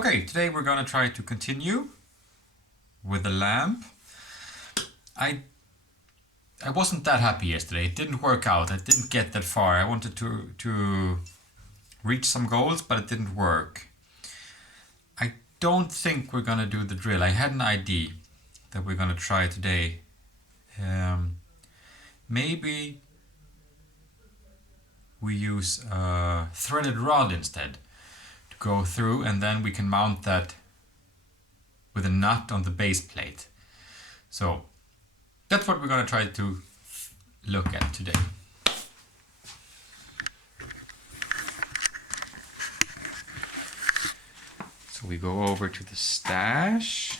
Okay, today we're gonna try to continue with the lamp. I wasn't that happy yesterday. It didn't work out. I didn't get that far. I wanted to reach some goals, but it didn't work. I don't think we're gonna do the drill. I had an idea that we're gonna try today. Maybe we use a threaded rod instead to go through, and then we can mount that with a nut on the base plate. So that's what we're going to try to look at today. So we go over to the stash.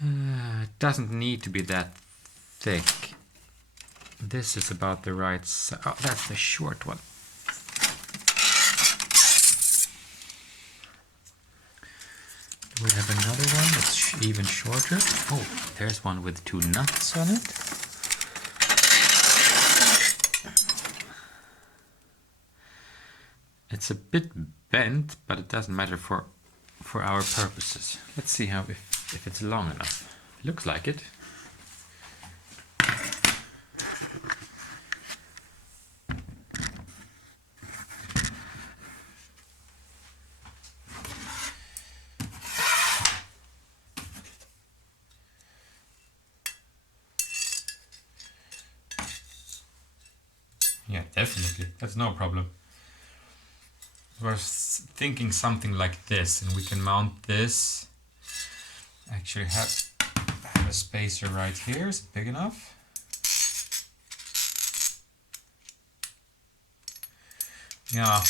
It doesn't need to be that thick. This is about the right size. Oh, that's the short one. We have another one that's even shorter. Oh, there's one with 2 nuts on it. It's a bit bent, but it doesn't matter for our purposes. Let's see how if it's long enough. It looks like it. Yeah, definitely. That's no problem. I was thinking something like this, and we can mount this. Actually have a spacer right here. Is it big enough? Yeah.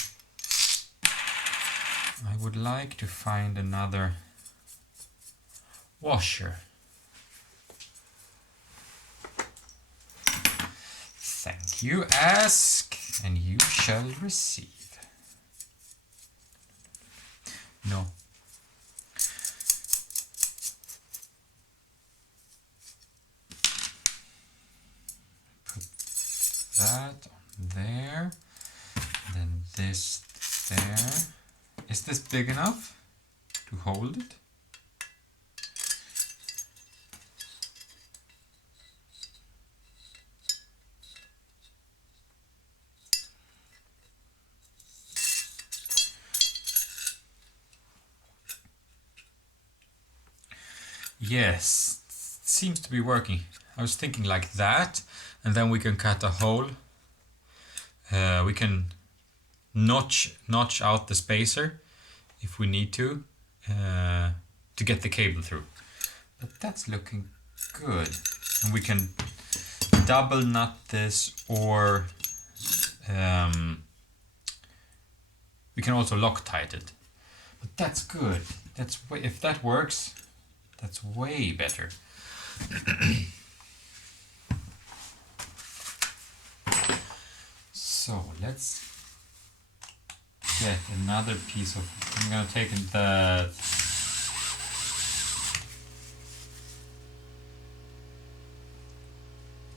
I would like to find another washer. Thank you. Ask and you shall receive. No. Put that on there. Then this there. Is this big enough to hold it? Yes, it seems to be working. I was thinking like that, and then we can cut a hole. We can notch out the spacer if we need to get the cable through. But that's looking good. And we can double nut this, or we can also Loctite it. But that's good. If that works, that's way better. So let's get another piece of. I'm gonna take that.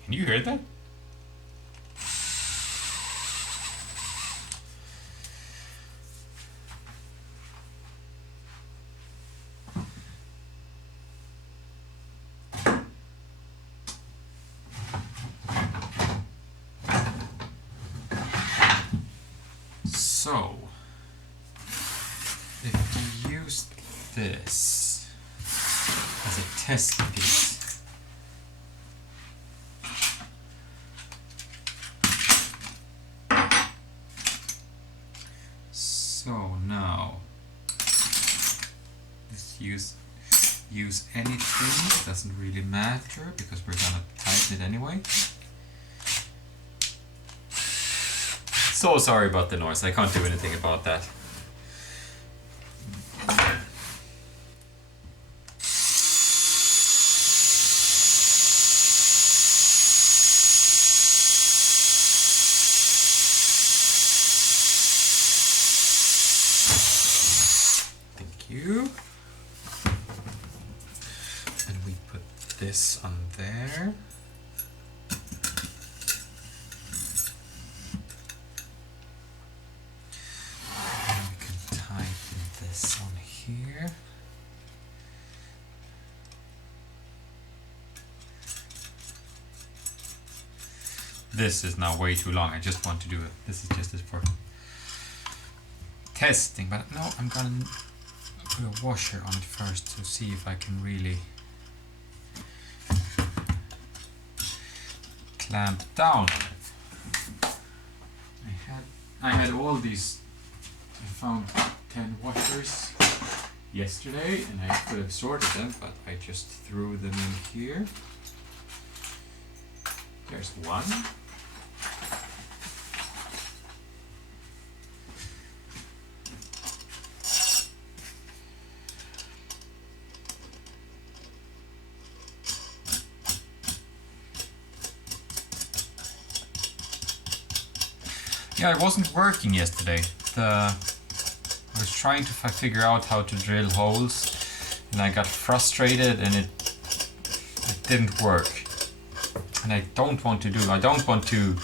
Can you hear that? So, if we use this as a test piece, so now let's use anything, it doesn't really matter because we're gonna tighten it anyway. So sorry about the noise, I can't do anything about that. Thank you. And we put this on there. This is now way too long. I just want to do it. This is just for testing, but no, I'm gonna put a washer on it first to see if I can really clamp down on it. I had all these, I found 10 washers yesterday and I could have sorted them, but I just threw them in here. There's one. Yeah, it wasn't working yesterday. I was trying to figure out how to drill holes and I got frustrated and it didn't work. And I don't want to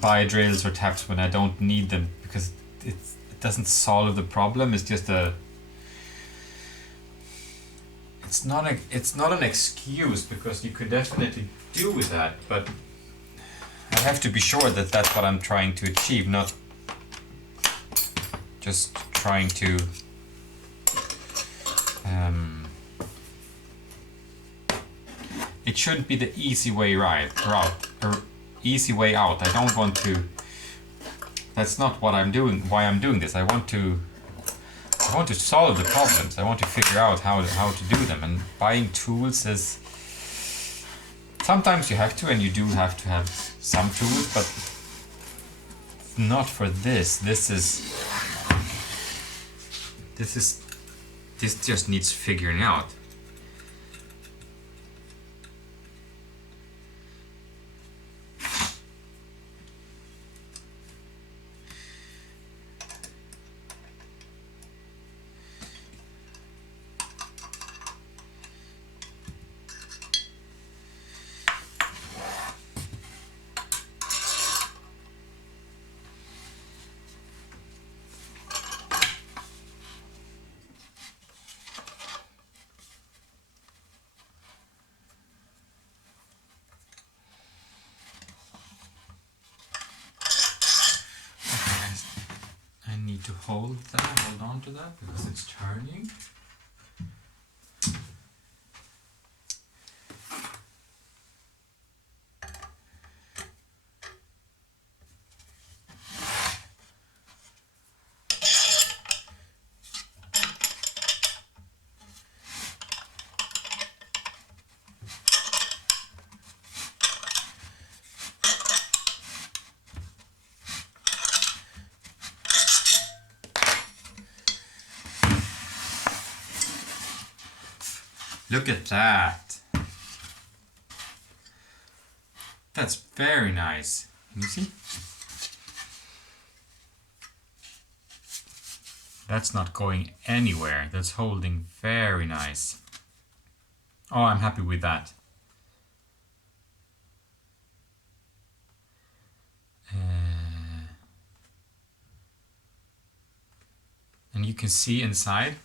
buy drills or taps when I don't need them, because it doesn't solve the problem. It's just it's not an excuse, because you could definitely do that, but I have to be sure that that's what I'm trying to achieve, not just trying to it shouldn't be the easy way easy way out. I don't want to. That's not what I'm doing. Why I'm doing this? I want to solve the problems. I want to figure out how to do them. And buying tools is, sometimes you have to, and you do have to have some tools, but not for this. This just needs figuring out. To hold on to that because it's turning. Look at that. That's very nice. Can you see? That's not going anywhere. That's holding very nice. Oh, I'm happy with that. And you can see inside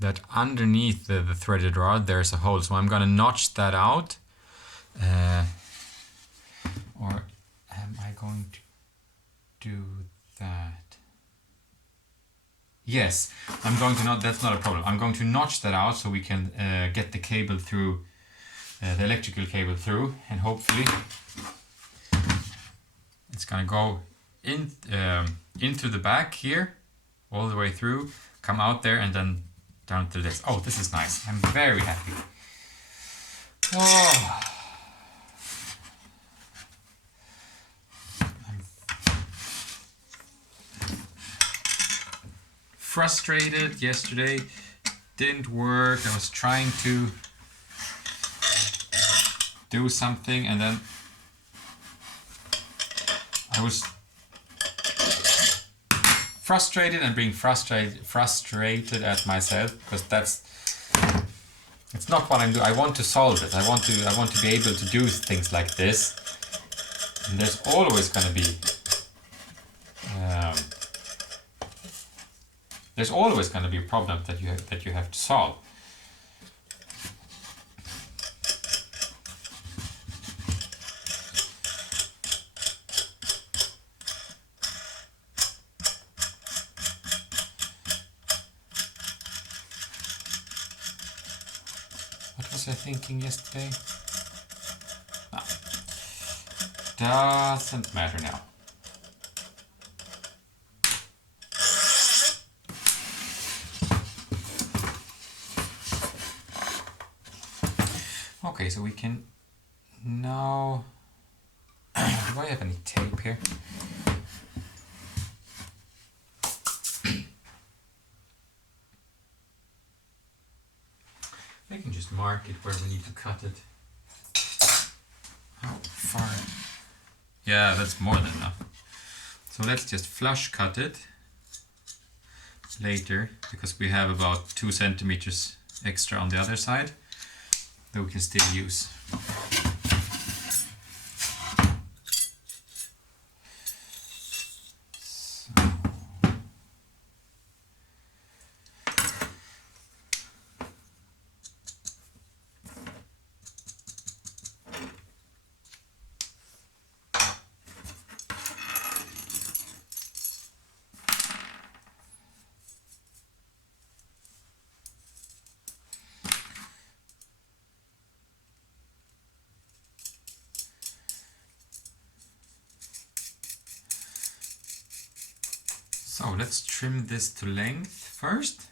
that underneath the threaded rod there's a hole, so I'm gonna notch that out, or am I going to do that? Yes, I'm going to that's not a problem. I'm going to notch that out so we can get the cable through, the electrical cable through, and hopefully it's gonna go in through the back here, all the way through, come out there, and then down to this. Oh, this is nice. I'm very happy. Oh. I'm frustrated yesterday. Didn't work. I was trying to do something and then I was frustrated and being frustrated at myself, because it's not what I'm doing. I want to solve it. I want to be able to do things like this. And there's always going to be a problem that you have to solve. was I thinking yesterday? No. Doesn't matter now. Okay, so we can now... Do I have any tape here? I can just mark it where we need to cut it. How far? Yeah, that's more than enough. So let's just flush cut it later, because we have about 2 centimeters extra on the other side that we can still use. So let's trim this to length first.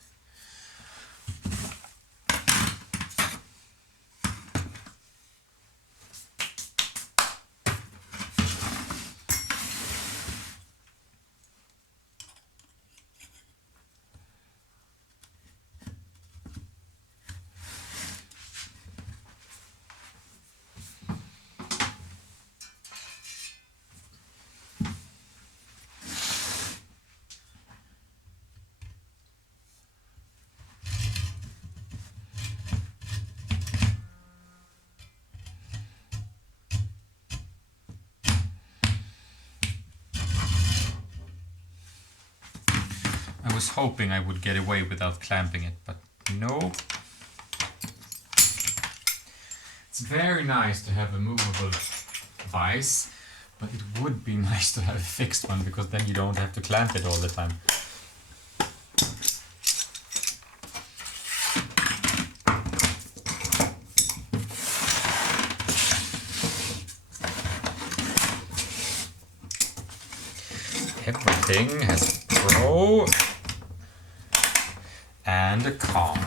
I was hoping I would get away without clamping it, but no. It's very nice to have a movable vise, but it would be nice to have a fixed one, because then you don't have to clamp it all the time. Everything has a pro and a con.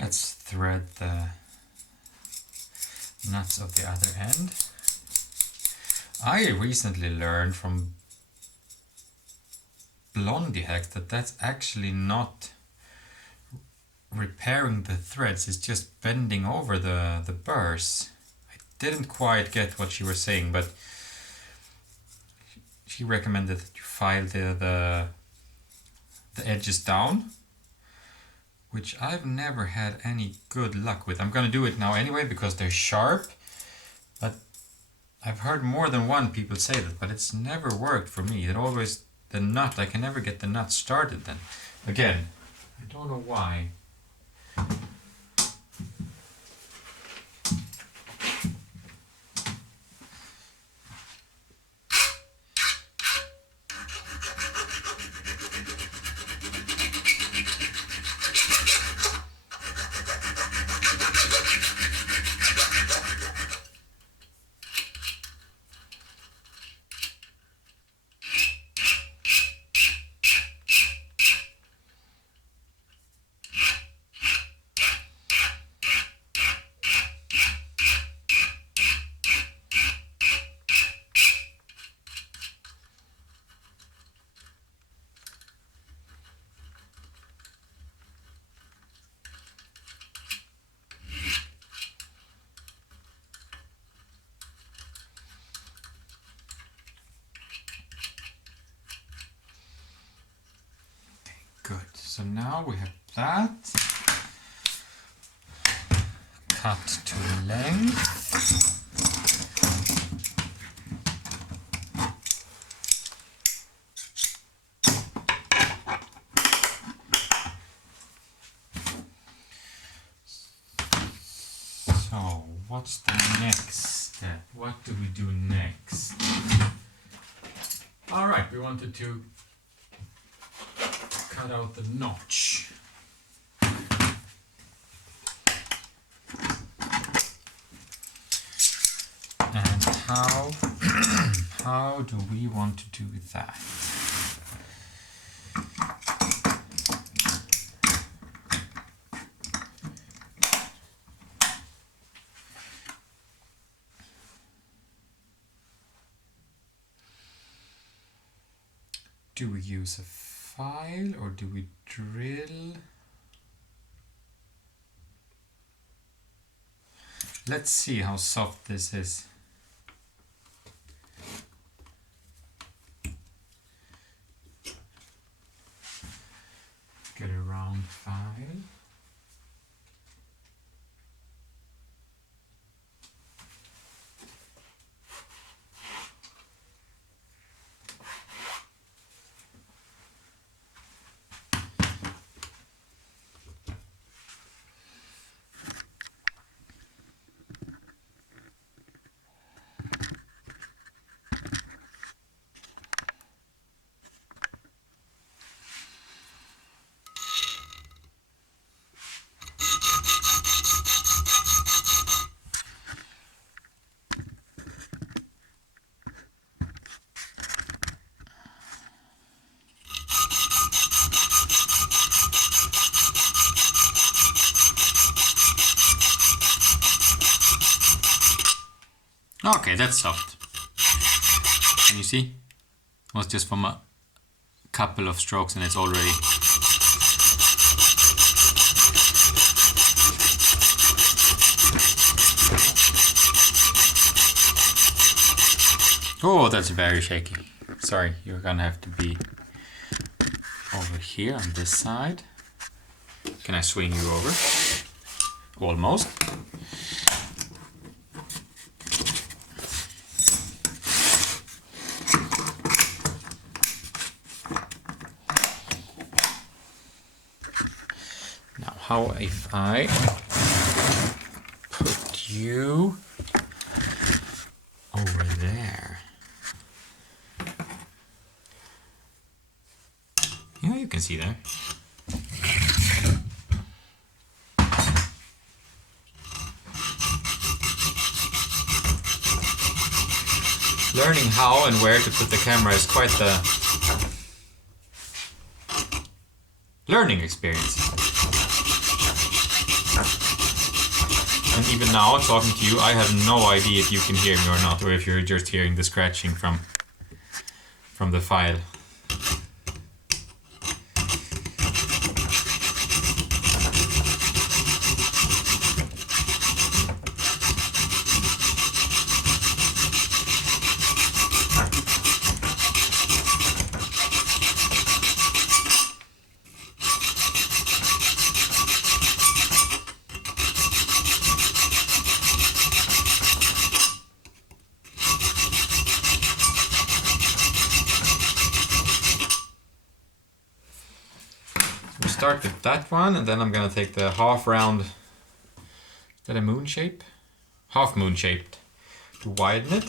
Let's thread the nuts of the other end. I recently learned from Blondie Hack that that's actually not repairing the threads, it's just bending over the burrs. I didn't quite get what she was saying, but she recommended that you file the edges down, which I've never had any good luck with. I'm gonna do it now anyway because they're sharp, but I've heard more than one people say that, but it's never worked for me. It always, the nut, I can never get the nut started then. Again, I don't know why. So now we have that. Cut to length. So what's the next step? What do we do next? All right, we wanted to cut out the notch. And how do we want to do that? Do we use a file or do we drill? Let's see how soft this is. Get a round file. Okay, that's soft. Can you see? It was just from a couple of strokes and it's already... Oh, that's very shaky. Sorry, you're gonna have to be over here on this side. Can I swing you over? Almost. How if I put you over there? Yeah, you can see there. Learning how and where to put the camera is quite the learning experience. And even now, talking to you, I have no idea if you can hear me or not, or if you're just hearing the scratching from the file. Start with that one, and then I'm gonna take the half round, is that a moon shape? Half moon shaped, to widen it.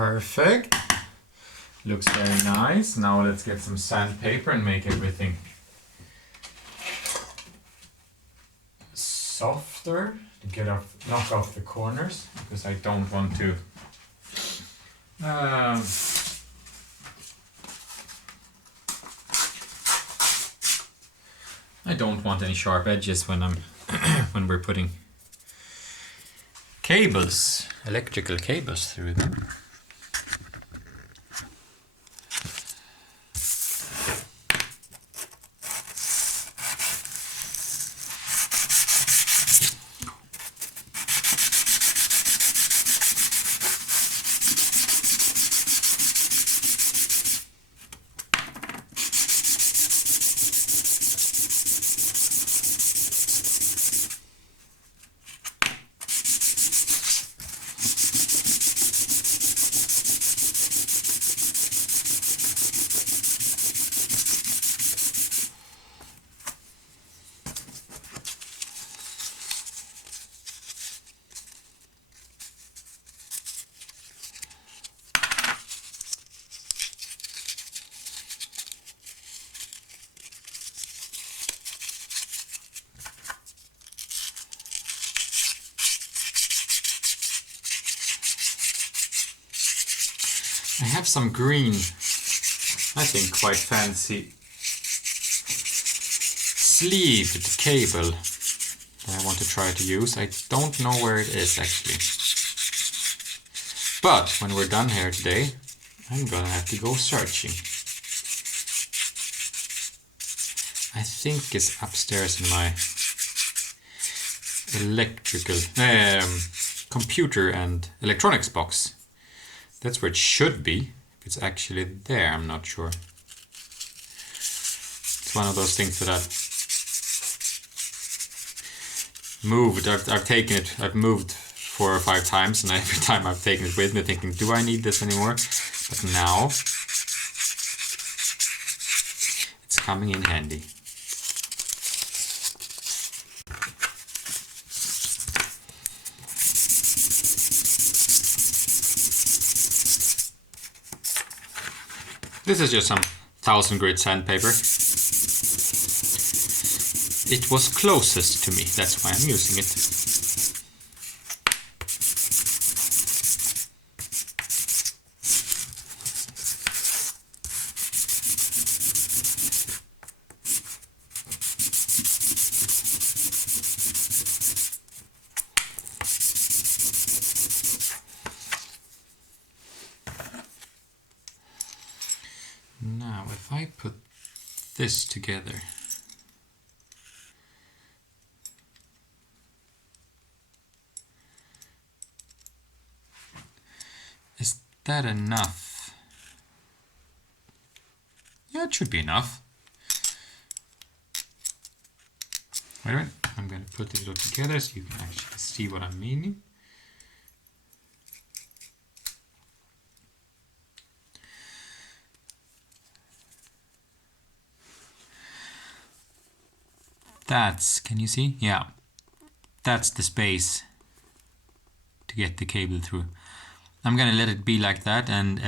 Perfect. Looks very nice. Now let's get some sandpaper and make everything softer to knock off the corners, because I don't want to I don't want any sharp edges when when we're putting electrical cables through them. I have some green, I think quite fancy sleeved cable that I want to try to use. I don't know where it is actually. But when we're done here today, I'm gonna have to go searching. I think it's upstairs in my computer and electronics box. That's where it should be. If it's actually there, I'm not sure. It's one of those things that I've moved. I've taken it. I've moved 4 or 5 times, and every time I've taken it with me, thinking, do I need this anymore? But now it's coming in handy. This is just some 1000 grit sandpaper. It was closest to me, that's why I'm using it. Now, if I put this together, is that enough? Yeah, it should be enough. Wait a minute, I'm going to put it all together so you can actually see what I'm meaning. Can you see? Yeah, that's the space to get the cable through. I'm gonna let it be like that, and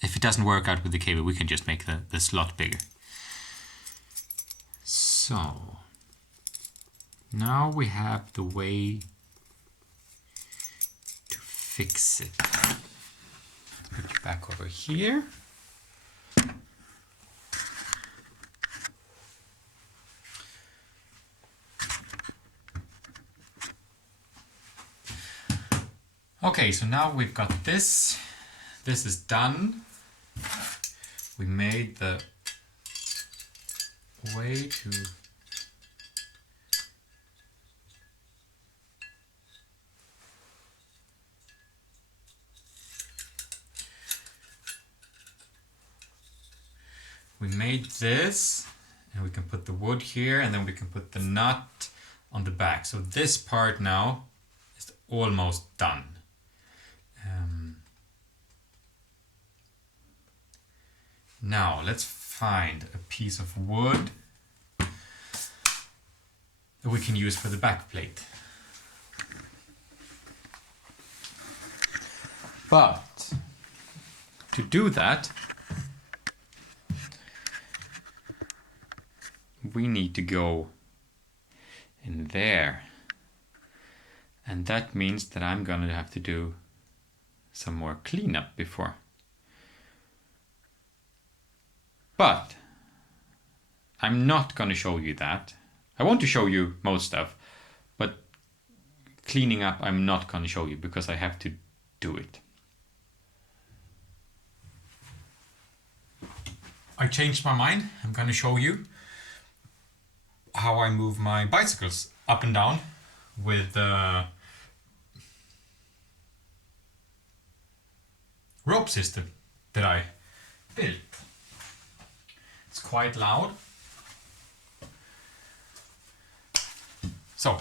if it doesn't work out with the cable, we can just make the slot bigger. So now we have the way to fix it. Put you back over here. Okay, so now we've got this. This is done. We made the way to this, and we can put the wood here, and then we can put the nut on the back. So this part now is almost done. Now let's find a piece of wood that we can use for the back plate. But to do that, we need to go in there. And that means that I'm going to have to do some more cleanup before. But I'm not going to show you that. I want to show you most stuff, but cleaning up I'm not going to show you because I have to do it. I changed my mind. I'm going to show you how I move my bicycles up and down with the rope system that I built. It's quite loud. So,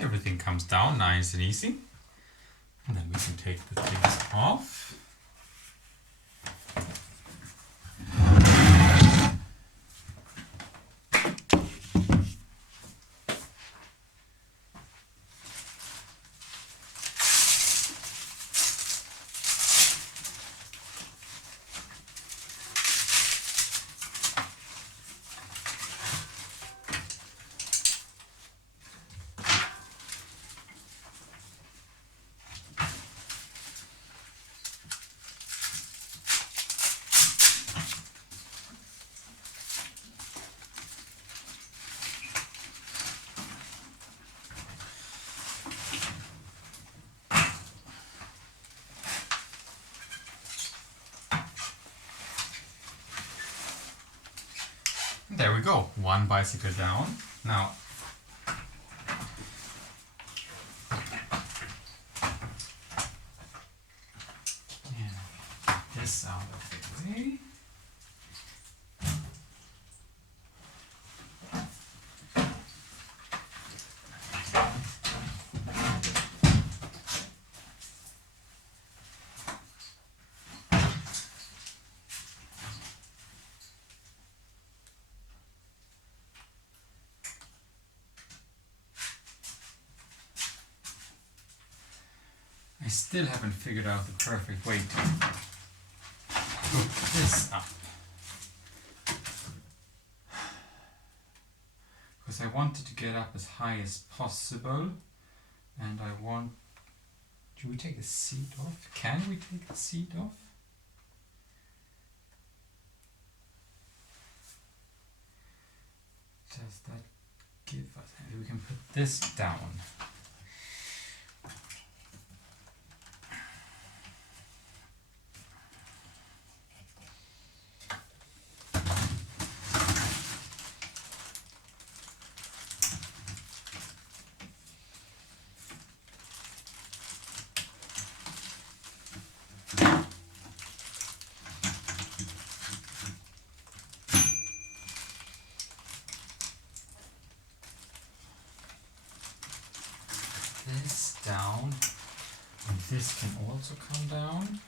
everything comes down nice and easy. And then we can take the things off. There we go, one bicycle down. Now, get this out of the way. I still haven't figured out the perfect way to hook this up. Because I wanted to get up as high as possible, and I want... Should we take the seat off? Can we take the seat off? Does that give us... We can put this down. This down, this can also come down.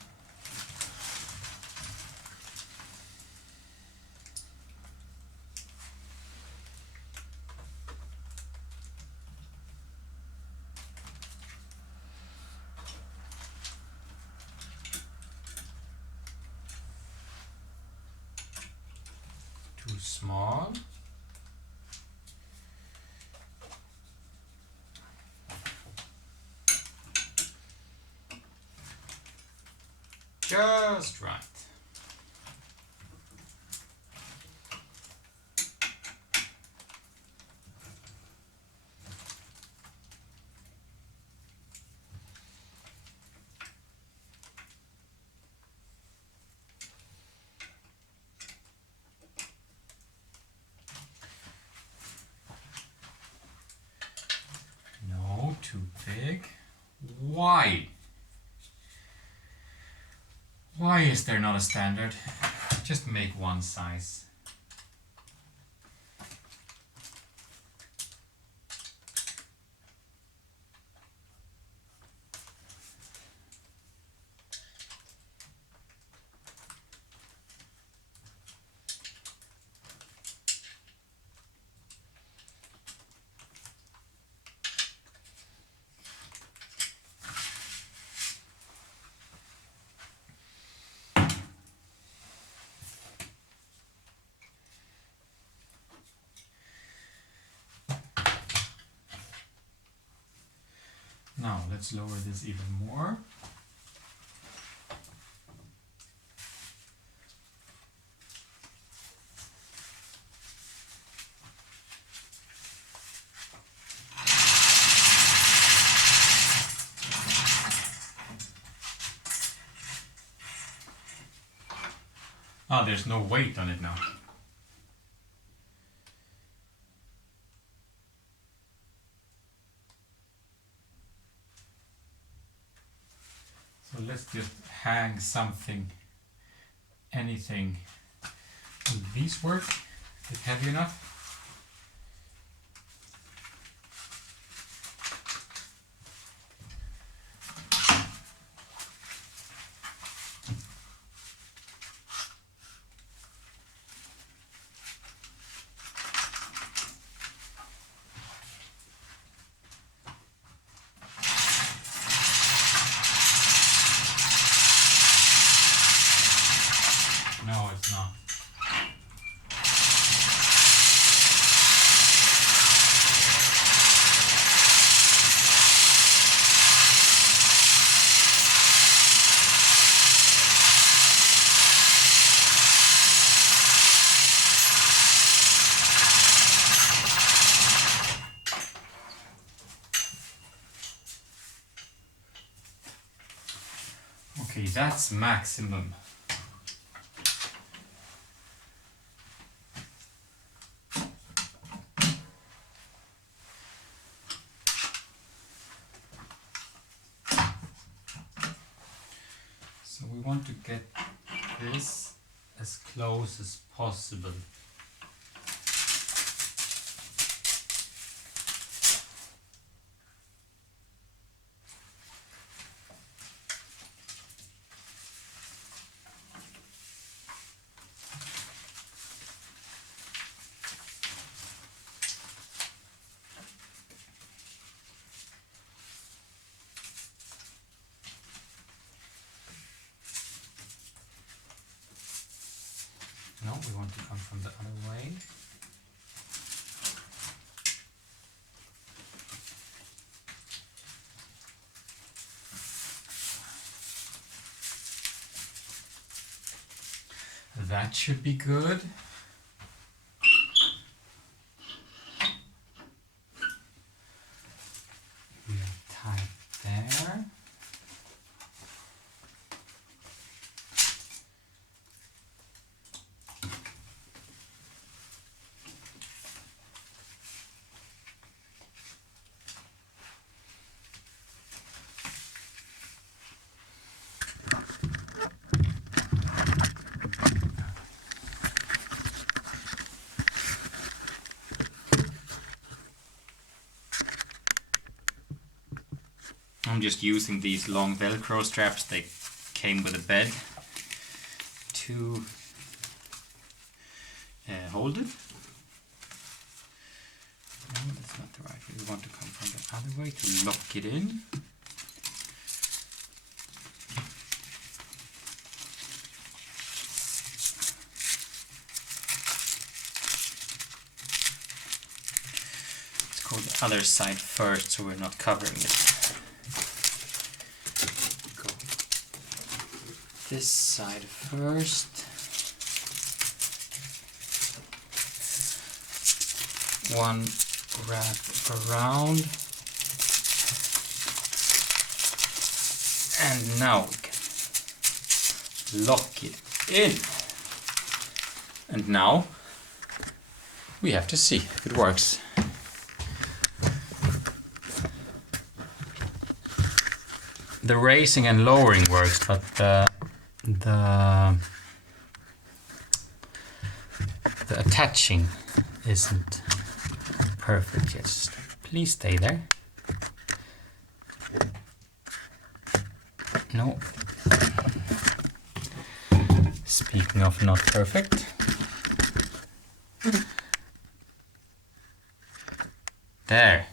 Too small. Just right. No, too big. Why? Why is there not a standard? Just make one size. Now let's lower this even more. Ah, there's no weight on it now. So let's just hang something, anything. Will these work? Is it heavy enough? No, it's not. Okay, that's maximum. So we want to get this as close as possible. No, we want to come from the other way. That should be good. We are tight there. I'm just using these long Velcro straps. They came with a bed to hold it. No, that's not the right way. We want to come from the other way to lock it in. Let's go the other side first so we're not covering it. Go this side first. One wrap around, and now we can lock it in. And now we have to see if it works. The raising and lowering works, but the attaching isn't perfect yet. Just please stay there. No. Speaking of not perfect. There.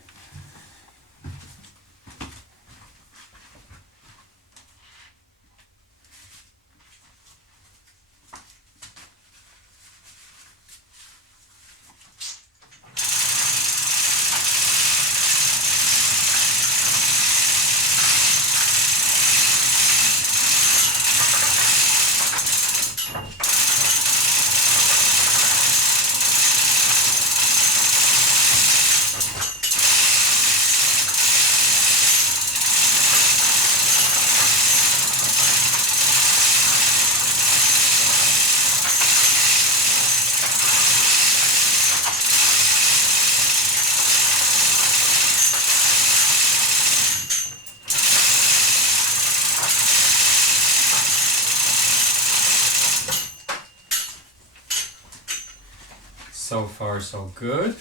So far so good.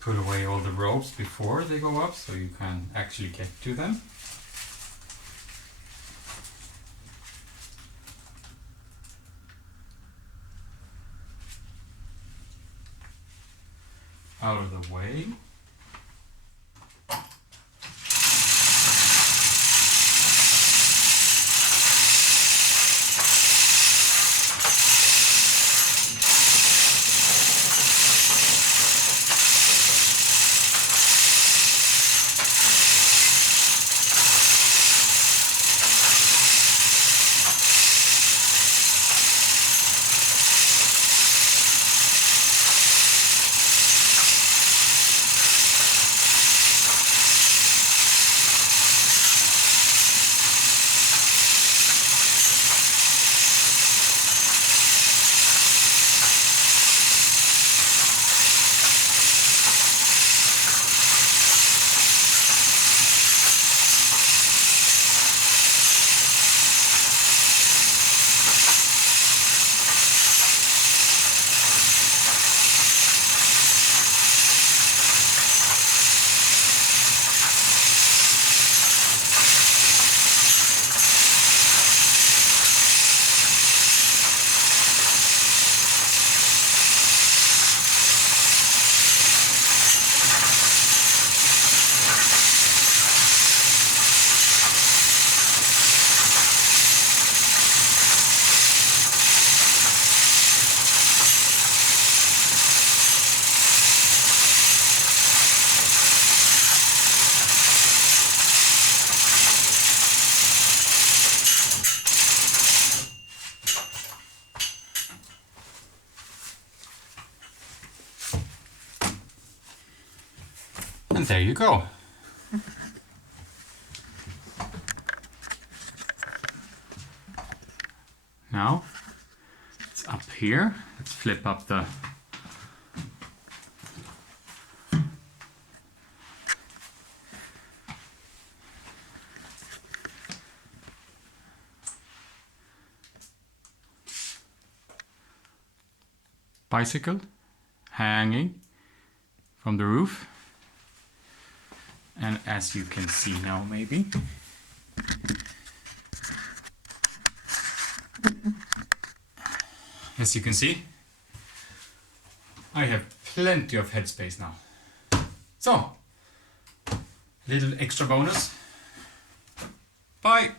Put away all the ropes before they go up so you can actually get to them. Out of the way. And there you go. Now it's up here. Let's flip up the bicycle hanging from the roof. And as you can see now, maybe, as you can see, I have plenty of headspace now. So, little extra bonus. Bye!